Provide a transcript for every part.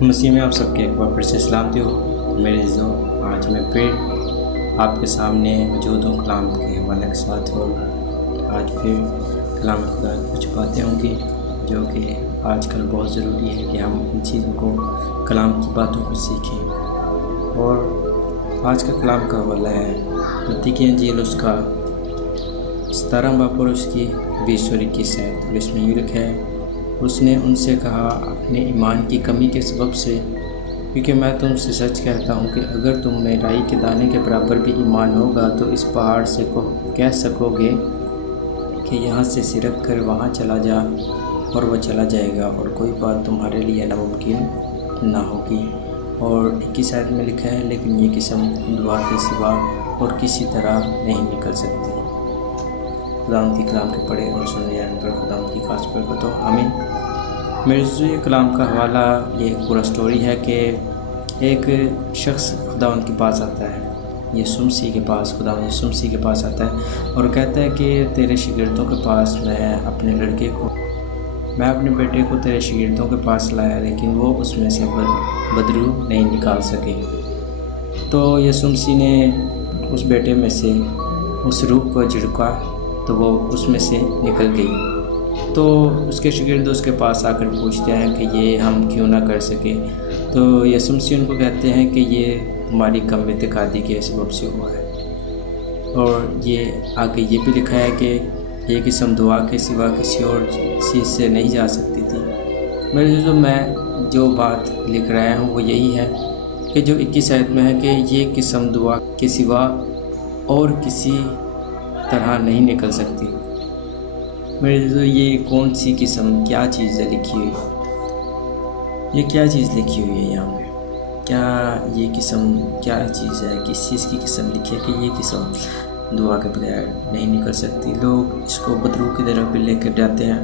مسیح میں آپ سب کے ایک بار پھر سے سلامتی ہو میرے عزیزوں۔ آج میں پھر آپ کے سامنے موجود ہوں کلام کے حوالے کے ساتھ، اور آج پھر کلام خدا کی کچھ باتیں ہوں گی جو کہ آج کل بہت ضروری ہے کہ ہم ان چیزوں کو، کلام کی باتوں کو سیکھیں۔ اور آج کا کلام کا حوالہ ہے متی کی انجیل اس کا 17 باب اور اس کی 20 اور 21 ہے۔ اور اس میں یہ لکھا ہے، اس نے ان سے کہا، اپنے ایمان کی کمی کے سبب سے، کیونکہ میں تم سے سچ کہتا ہوں کہ اگر تم میں رائی کے دانے کے برابر بھی ایمان ہوگا تو اس پہاڑ سے کہہ سکو گے کہ یہاں سے سرک کر وہاں چلا جا، اور وہ چلا جائے گا، اور کوئی بات تمہارے لیے ناممکن نہ ہوگی۔ اور 21 آیت میں لکھا ہے، لیکن یہ قسم دعا کے سوا اور کسی طرح نہیں نکل سکتی۔ خداوند کی کلام کے پڑھے اور سننے جانے پر خداوند کی خاص برکت ہو، آمین۔ میرے یہ کلام کا حوالہ یہ ایک پورا سٹوری ہے کہ ایک شخص خداوند کے پاس آتا ہے، یسوع مسیح کے پاس، خداوند یسوع مسیح کے پاس آتا ہے اور کہتا ہے کہ تیرے شاگردوں کے پاس میں اپنے بیٹے کو تیرے شاگردوں کے پاس لایا، لیکن وہ اس میں سے بدرو نہیں نکال سکے۔ تو یسوع مسیح نے اس بیٹے میں سے اس روح کو جھڑکا تو وہ اس میں سے نکل گئی۔ تو اس کے شاگرد اس کے پاس آ کر پوچھتے ہیں کہ یہ ہم کیوں نہ کر سکے؟ تو یسوع مسیح ان کو کہتے ہیں کہ یہ تمہاری کم اعتقادی کے سبب سے ہوا ہے۔ اور یہ آگے یہ بھی لکھا ہے کہ یہ قسم دعا کے سوا کسی اور چیز سے نہیں جا سکتی تھی۔ میرے میں جو بات لکھ رہا ہوں وہ یہی ہے کہ جو 21 آیت میں ہے کہ یہ قسم دعا کے سوا اور کسی طرح نہیں نکل سکتی۔ میرے یہ کون سی قسم، کیا چیز ہے لکھی ہوئی؟ یہ کیا چیز لکھی ہوئی ہے یہاں پہ؟ کیا یہ قسم کیا چیز ہے؟ کس چیز کی قسم لکھی ہے کہ یہ قسم دعا کے بغیر نہیں نکل سکتی؟ لوگ اس کو بدرو کی طرف بھی لے کر جاتے ہیں،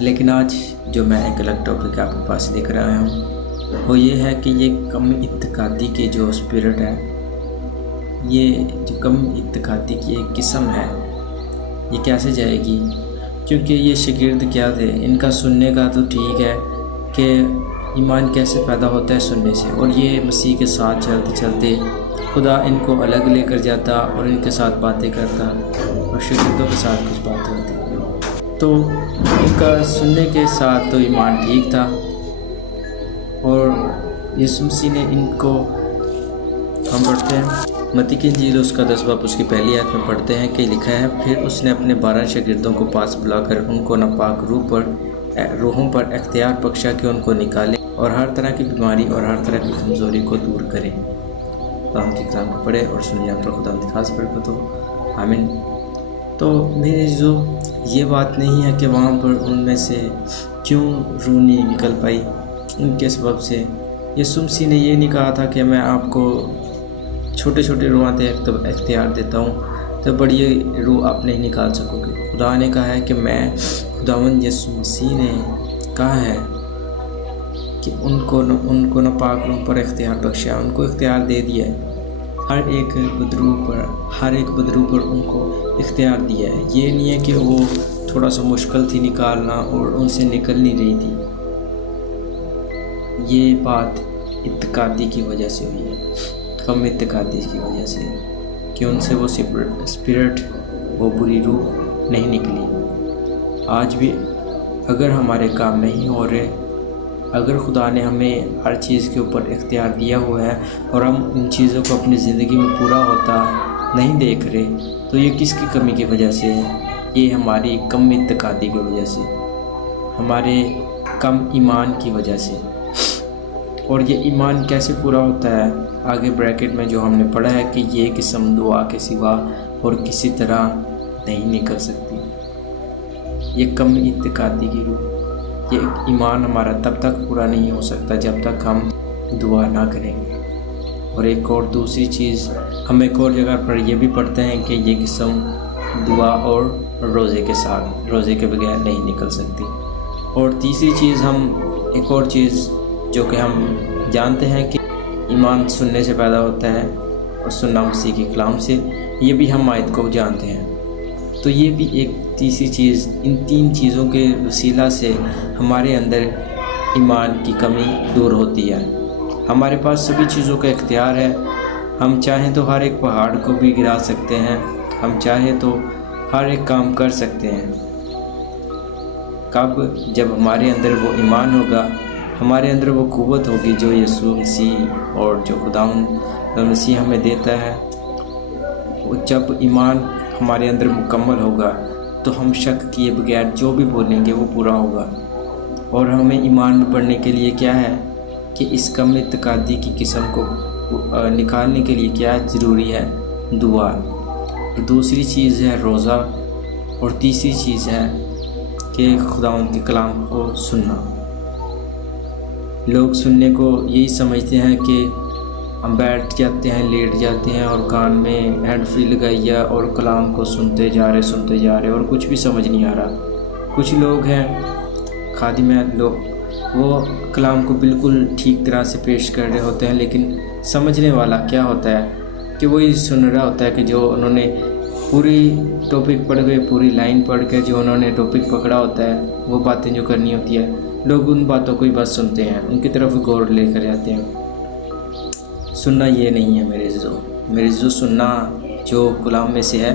لیکن آج جو میں ایک الگ ٹاپک آپ کے پاس لے کر آیا ہوں وہ یہ ہے کہ یہ کم اعتقادی کے جو اسپرٹ ہے، یہ جو کم اعتقادی کی ایک قسم ہے، یہ کیسے جائے گی؟ کیونکہ یہ شاگرد کیا تھے، ان کا سننے کا تو ٹھیک ہے کہ ایمان کیسے پیدا ہوتا ہے سننے سے، اور یہ مسیح کے ساتھ چلتے چلتے خدا ان کو الگ لے کر جاتا اور ان کے ساتھ باتیں کرتا اور شاگردوں کے ساتھ کچھ باتیں ہوتی۔ تو ان کا سننے کے ساتھ تو ایمان ٹھیک تھا، اور یسوع مسیح نے ان کو، ہم پڑھتے ہیں متی کی انجیل اس کا 10 باب اس کی پہلی آیت میں پڑھتے ہیں کہ لکھا ہے، پھر اس نے اپنے 12 شاگردوں کو پاس بلا کر ان کو ناپاک روحوں پر اختیار بخشا کہ ان کو نکالے اور ہر طرح کی بیماری اور ہر طرح کی کمزوری کو دور کرے۔ خداوند کی کلام کو پڑھے اور سنیے، پر خداوند کی خاص برکت ہو، آمین۔ تو میرے جو یہ بات نہیں ہے کہ وہاں پر ان میں سے کیوں روح نہیں نکل پائی، ان کے سبب سے یسوع مسیح نے یہ نہیں کہا تھا کہ میں آپ کو چھوٹے چھوٹے روحاں اختیار دیتا ہوں تو بڑی روح آپ نہیں نکال سکو گے۔ خدا نے کہا ہے کہ میں، خداوند یسوع مسیح نے کہا ہے کہ ان کو ناپاک روح پر اختیار بخشا، ان کو اختیار دے دیا ہے، ہر ایک بدرو پر ان کو اختیار دیا ہے۔ یہ نہیں ہے کہ وہ تھوڑا سا مشکل تھی نکالنا اور ان سے نکل نہیں رہی تھی، یہ بات اعتقادی کی وجہ سے ہوئی ہے، کم اعتقادی کی وجہ سے، کہ ان سے وہ اسپرٹ، وہ بری روح نہیں نکلی۔ آج بھی اگر ہمارے کام نہیں ہو رہے، اگر خدا نے ہمیں ہر چیز کے اوپر اختیار دیا ہوا ہے اور ہم ان چیزوں کو اپنی زندگی میں پورا ہوتا نہیں دیکھ رہے، تو یہ کس کی کمی کی وجہ سے ہے؟ یہ ہماری کم اعتقادی کی وجہ سے، ہمارے کم ایمان کی وجہ سے۔ اور یہ ایمان کیسے پورا ہوتا ہے؟ آگے بریکٹ میں جو ہم نے پڑھا ہے کہ یہ قسم دعا کے سوا اور کسی طرح نہیں نکل سکتی۔ یہ کم اعتقادی کی روح، یہ ایمان ہمارا تب تک پورا نہیں ہو سکتا جب تک ہم دعا نہ کریں گے۔ اور ایک اور دوسری چیز، ہم ایک اور جگہ پر یہ بھی پڑھتے ہیں کہ یہ قسم دعا اور روزے کے ساتھ، روزے کے بغیر نہیں نکل سکتی۔ اور تیسری چیز، ہم ایک اور چیز جو کہ ہم جانتے ہیں کہ ایمان سننے سے پیدا ہوتا ہے اور سننا مسیح کے کلام سے، یہ بھی ہم آیت کو جانتے ہیں۔ تو یہ بھی ایک تیسری چیز، ان تین چیزوں کے وسیلہ سے ہمارے اندر ایمان کی کمی دور ہوتی ہے۔ ہمارے پاس سبھی چیزوں کا اختیار ہے، ہم چاہیں تو ہر ایک پہاڑ کو بھی گرا سکتے ہیں، ہم چاہیں تو ہر ایک کام کر سکتے ہیں۔ کب؟ جب ہمارے اندر وہ ایمان ہوگا، ہمارے اندر وہ قوت ہوگی جو یسوع مسیح اور جو خداوند مسیح ہمیں دیتا ہے۔ جب ایمان ہمارے اندر مکمل ہوگا تو ہم شک کیے بغیر جو بھی بولیں گے وہ پورا ہوگا۔ اور ہمیں ایمان میں بڑھنے کے لیے کیا ہے کہ اس کم اعتقادی کی قسم کو نکالنے کے لیے کیا ضروری ہے؟ دعا۔ دوسری چیز ہے روزہ، اور تیسری چیز ہے کہ خداوند کے کلام کو سننا۔ لوگ سننے کو یہی سمجھتے ہیں کہ ہم بیٹھ جاتے ہیں، لیٹ جاتے ہیں اور کان میں ہیڈ فری لگائیا اور کلام کو سنتے جا رہے اور کچھ بھی سمجھ نہیں آ رہا۔ کچھ لوگ ہیں خادم لوگ، وہ کلام کو بالکل ٹھیک طرح سے پیش کر رہے ہوتے ہیں، لیکن سمجھنے والا کیا ہوتا ہے کہ وہی سن رہا ہوتا ہے کہ جو انہوں نے پوری ٹاپک پڑھ گئے، پوری لائن پڑھ کے جو انہوں نے ٹاپک پکڑا ہوتا ہے، وہ باتیں جو کرنی ہوتی ہے، لوگ ان باتوں کو ہی بس سنتے ہیں، ان کی طرف غور لے کر جاتے ہیں۔ سننا یہ نہیں ہے میرے عزیزو، سننا جو کلام میں سے ہے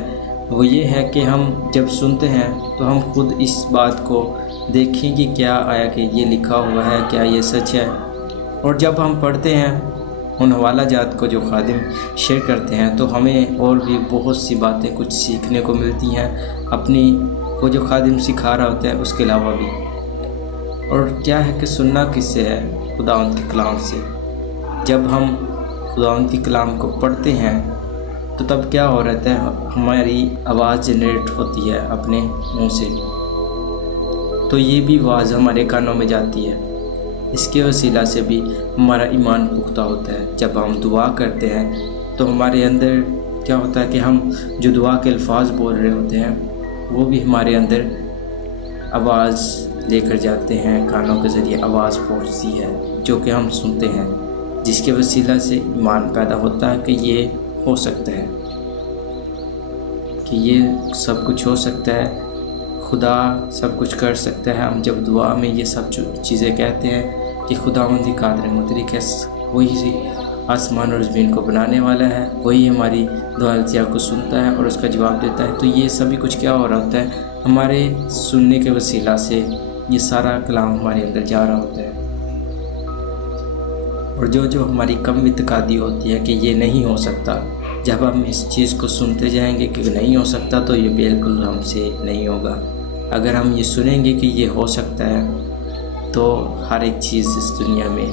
وہ یہ ہے کہ ہم جب سنتے ہیں تو ہم خود اس بات کو دیکھیں کہ کیا آیا کہ یہ لکھا ہوا ہے، کیا یہ سچ ہے۔ اور جب ہم پڑھتے ہیں ان حوالہ جات کو جو خادم شیئر کرتے ہیں تو ہمیں اور بھی بہت سی باتیں کچھ سیکھنے کو ملتی ہیں، اپنی وہ جو خادم سکھا رہا ہوتا ہے اس کے علاوہ بھی۔ اور کیا ہے کہ سننا کس سے ہے؟ خداوند کے کلام سے۔ جب ہم خداوند کے کلام کو پڑھتے ہیں تو تب کیا ہو رہتا ہے؟ ہماری آواز جنریٹ ہوتی ہے اپنے منہ سے، تو یہ بھی آواز ہمارے کانوں میں جاتی ہے، اس کے وسیلہ سے بھی ہمارا ایمان پختہ ہوتا ہے۔ جب ہم دعا کرتے ہیں تو ہمارے اندر کیا ہوتا ہے کہ ہم جو دعا کے الفاظ بول رہے ہوتے ہیں وہ بھی ہمارے اندر آواز لے کر جاتے ہیں، کانوں کے ذریعے آواز پہنچتی ہے جو کہ ہم سنتے ہیں، جس کے وسیلہ سے ایمان پیدا ہوتا ہے کہ یہ ہو سکتا ہے، کہ یہ سب کچھ ہو سکتا ہے، خدا سب کچھ کر سکتا ہے۔ ہم جب دعا میں یہ سب چیزیں کہتے ہیں کہ خداوند قادر مطلق ہے، وہی آسمان اور زمین کو بنانے والا ہے، وہی ہماری دعا التجا کو سنتا ہے اور اس کا جواب دیتا ہے، تو یہ سبھی کچھ کیا ہو رہا ہوتا ہے؟ ہمارے سننے کے وسیلہ سے یہ سارا کلام ہمارے اندر جا رہا ہوتا ہے۔ اور جو ہماری کم اعتقادی ہوتی ہے کہ یہ نہیں ہو سکتا، جب ہم اس چیز کو سنتے جائیں گے کہ نہیں ہو سکتا تو یہ بالکل ہم سے نہیں ہوگا۔ اگر ہم یہ سنیں گے کہ یہ ہو سکتا ہے تو ہر ایک چیز اس دنیا میں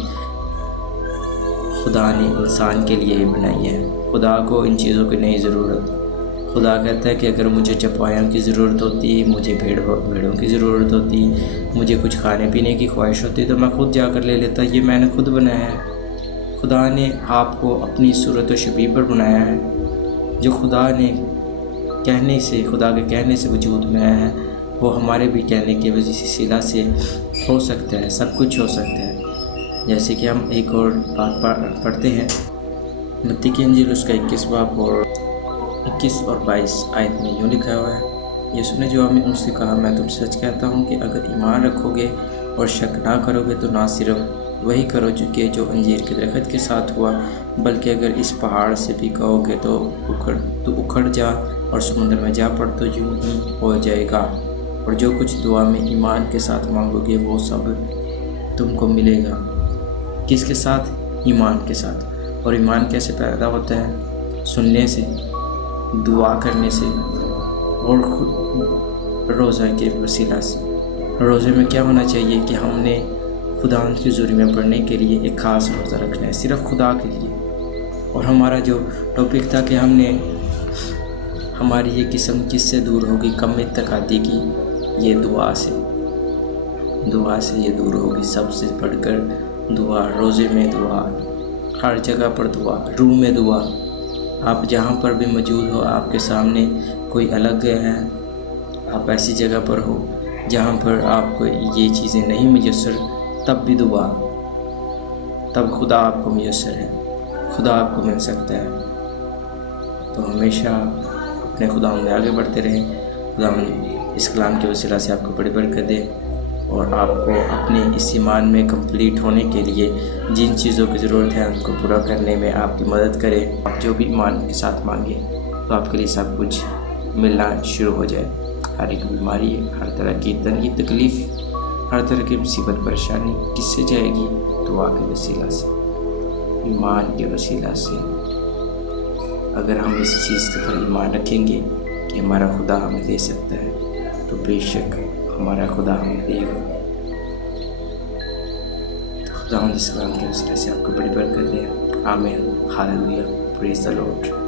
خدا نے انسان کے لیے ہی بنائی ہے، خدا کو ان چیزوں کی نہیں ضرورت۔ خدا کہتا ہے کہ اگر مجھے چپائیوں کی ضرورت ہوتی، مجھے بھیڑوں کی ضرورت ہوتی، مجھے کچھ کھانے پینے کی خواہش ہوتی تو میں خود جا کر لے لیتا، یہ میں نے خود بنایا ہے۔ خدا نے آپ کو اپنی صورت و شبیہ پر بنایا ہے، جو خدا نے کہنے سے، خدا کے کہنے سے وجود میں آیا ہے، وہ ہمارے بھی کہنے کے وسیلہ سے ہو سکتا ہے، سب کچھ ہو سکتا ہے۔ جیسے کہ ہم ایک اور بات پڑھتے ہیں، متی کی انجیل اس کا 21 باب اور 21 اور 22 آیت میں یوں لکھا ہوا ہے، یسوع نے جواب میں ان سے کہا، میں تم سے سچ کہتا ہوں کہ اگر ایمان رکھو گے اور شک نہ کرو گے تو نہ صرف وہی کرو جو انجیر کے درخت کے ساتھ ہوا، بلکہ اگر اس پہاڑ سے بھی کہو گے تو اکھڑ جا اور سمندر میں جا پڑ تو یوں ہی ہو جائے گا۔ اور جو کچھ دعا میں ایمان کے ساتھ مانگو گے وہ سب تم کو ملے گا۔ کس کے ساتھ؟ ایمان کے ساتھ۔ اور ایمان کیسے پیدا ہوتا ہے؟ سننے سے، دعا کرنے سے اور روزہ کے وسیلہ سے۔ روزے میں کیا ہونا چاہیے کہ ہم نے خداوند کی حضوری میں پڑھنے کے لیے ایک خاص روزہ رکھنا ہے، صرف خدا کے لیے۔ اور ہمارا جو ٹاپک تھا کہ ہم نے ہماری یہ قسم کس سے دور ہوگی؟ کم اعتقادی کی، یہ دعا سے یہ دور ہوگی۔ سب سے بڑھ کر دعا، روزے میں دعا، ہر جگہ پر دعا، روح میں دعا۔ آپ جہاں پر بھی موجود ہو، آپ کے سامنے کوئی الگ ہے، آپ ایسی جگہ پر ہو جہاں پر آپ کو یہ چیزیں نہیں میسر، تب بھی دعا، تب خدا آپ کو میسر ہے، خدا آپ کو مل سکتا ہے۔ تو ہمیشہ اپنے خدا میں آگے بڑھتے رہیں۔ خدا اس کلام کے وسیلہ سے آپ کو بڑی برکت دے۔ اور آپ کو اپنے اس ایمان میں کمپلیٹ ہونے کے لیے جن چیزوں کی ضرورت ہے ان کو پورا کرنے میں آپ کی مدد کرے۔ آپ جو بھی ایمان کے ساتھ مانگے تو آپ کے لیے سب کچھ ملنا شروع ہو جائے۔ ہر ایک بیماری، ہر طرح کی تنگی تکلیف، ہر طرح کی مصیبت پریشانی کس سے جائے گی؟ دعا کے وسیلہ سے، ایمان کے وسیلہ سے۔ اگر ہم اس چیز پر ایمان رکھیں گے کہ ہمارا خدا ہمیں دے سکتا ہے تو بے شک ہمارا خدا ہمیں دے گا۔ تو خدا اس کلام کے وسیلے سے آپ کو بڑی برکت دے۔ آمین، ہاللویہ، پریز دی لارڈ۔